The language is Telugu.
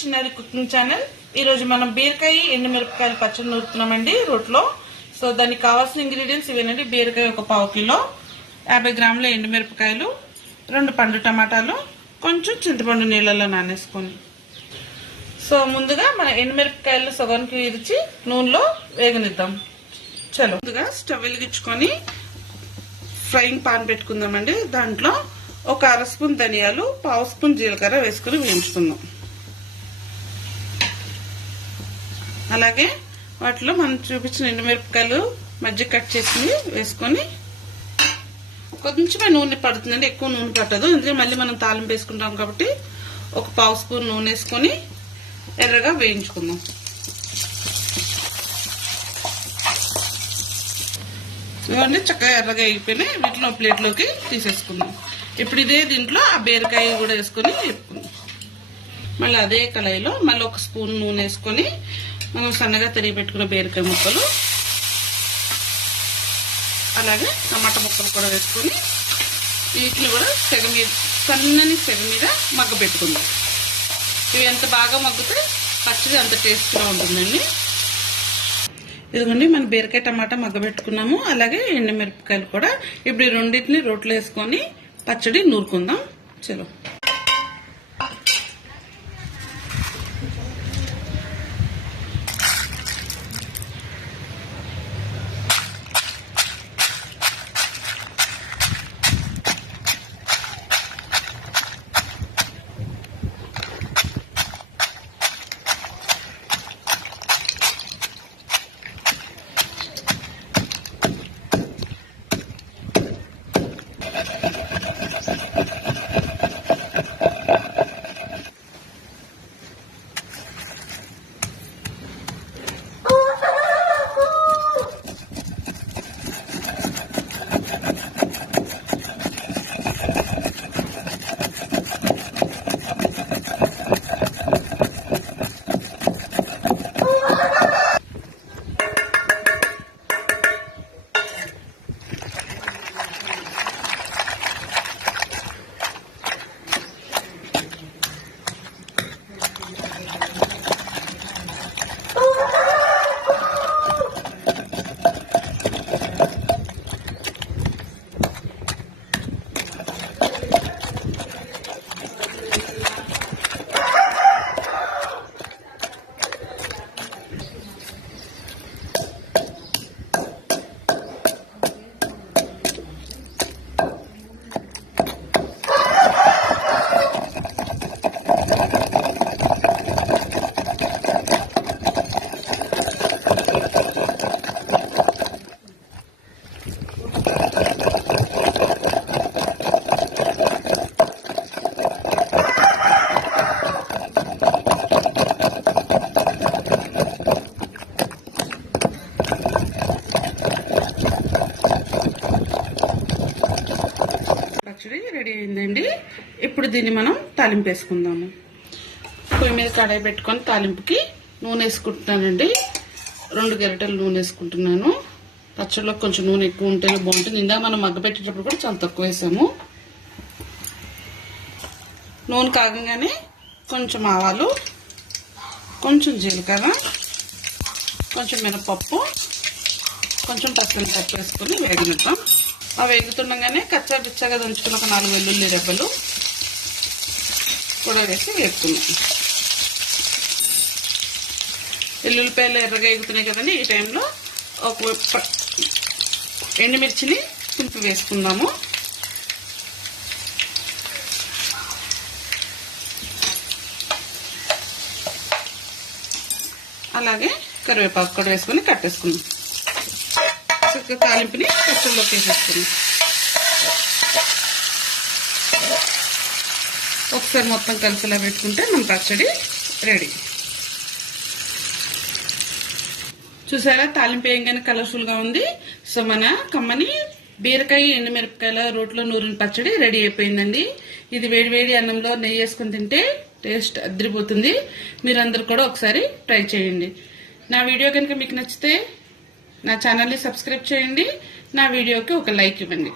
చిన్నారి కుకింగ్ ఛానల్. ఈ రోజు మనం బీరకాయ ఎండుమిరపకాయలు పచ్చడి నూరుతున్నామండి రోట్లో. సో దానికి కావాల్సిన ఇంగ్రీడియంట్స్ ఇవేనండి. బీరకాయ 1 పావు కిలో, 50 గ్రాముల ఎండుమిరపకాయలు, 2 పండు టమాటాలు, కొంచెం చింతపండు నీళ్ళలో నానేసుకొని. సో ముందుగా మన ఎండుమిరపకాయలు సగానికి ఇరిచి నూనెలో వేగనిద్దాం. చలో ముందుగా స్టవ్ వెలిగించుకొని ఫ్రైయింగ్ పాన్ పెట్టుకుందామండి. దాంట్లో 1 అర స్పూన్ ధనియాలు, 1/2 స్పూన్ జీలకర్ర వేసుకుని వేయించుకుందాం. అలాగే వాటిలో మనం చూపించిన ఎండుమిరపకాయలు మధ్య కట్ చేసి వేసుకొని కొంచెమే నూనె పడుతుందండి, ఎక్కువ నూనె పట్టదు. ఎందుకంటే మళ్ళీ మనం తాలింపు వేసుకుంటాం కాబట్టి 1/2 స్పూన్ నూనె వేసుకొని ఎర్రగా వేయించుకుందాం. ఇవన్నీ చక్కగా ఎర్రగా అయిపోయినాయి. వీటిలో ప్లేట్లోకి తీసేసుకుందాం. ఇప్పుడు ఇదే దీంట్లో ఆ బీరకాయ కూడా వేసుకొని వేపుకుందాం. మళ్ళీ అదే కళాయిలో మళ్ళీ 1 స్పూన్ నూనె వేసుకొని మనం సన్నగా తరిగి పెట్టుకున్న బీరకాయ ముక్కలు, అలాగే టమాటా ముక్కలు కూడా వేసుకొని వీటిని కూడా సన్నని సెగ మీద మగ్గ పెట్టుకుందాం. ఇవి ఎంత బాగా మగ్గితే పచ్చడి అంత టేస్ట్గా ఉంటుందండి. ఇదిగోండి మన బీరకాయ టమాటా మగ్గబెట్టుకున్నాము. అలాగే ఎండుమిరపకాయలు కూడా. ఇప్పుడు ఈ రెండింటిని రోట్లో వేసుకొని పచ్చడి నూరుకుందాం. చలో రెడీ అయిందండి. ఇప్పుడు దీన్ని మనం తాలింపు వేసుకుందాము. పొయ్యి మీద కడాయి పెట్టుకొని తాలింపుకి నూనె వేసుకుంటున్నానండి. 2 గరిటెలు నూనె వేసుకుంటున్నాను. పచ్చడిలో కొంచెం నూనె ఎక్కువ ఉంటేనే బాగుంటుంది. ఇందా మనం మగ్గపెట్టేటప్పుడు కూడా చాలా తక్కువ వేసాము. నూనె కాగంగానే కొంచెం ఆవాలు, కొంచెం జీలకర్ర, కొంచెం మినపప్పు, కొంచెం పచ్చిమిరపప్పు వేసుకొని వేగనిద్దాం. అవి వేగుతుండగానే కచ్చా పిచ్చగా దంచుకున్న 4 వెల్లుల్లి రెబ్బలు కూడా వేసి వేపుకుందాం. వెల్లుల్లిపాయలు ఎర్రగా ఎగుతున్నాయి కదండి. ఈ టైంలో ఒక ఎండుమిర్చిని తుంపి వేసుకుందాము. అలాగే కరివేపాకు కూడా వేసుకొని కట్టేసుకుందాం. తాలింపుని పచ్చడిలోకి వేసేసుకుందాం. ఒకసారి మొత్తం కలిసిలా పెట్టుకుంటే మన పచ్చడి రెడీ. చూసారా, తాలింపు వేయంగానే కలర్ఫుల్ గా ఉంది. సో మన కమ్మని బీరకాయ ఎండుమిరపకాయల రోట్లో నూరిన పచ్చడి రెడీ అయిపోయిందండి. ఇది వేడివేడి అన్నంలో నెయ్యి వేసుకుని తింటే టేస్ట్ అదిరిపోతుంది. మీరందరూ కూడా ఒకసారి ట్రై చేయండి. నా వీడియో కనుక మీకు నచ్చితే నా ఛానల్ని సబ్స్క్రైబ్ చేయండి. నా వీడియోకి ఒక లైక్ ఇవ్వండి.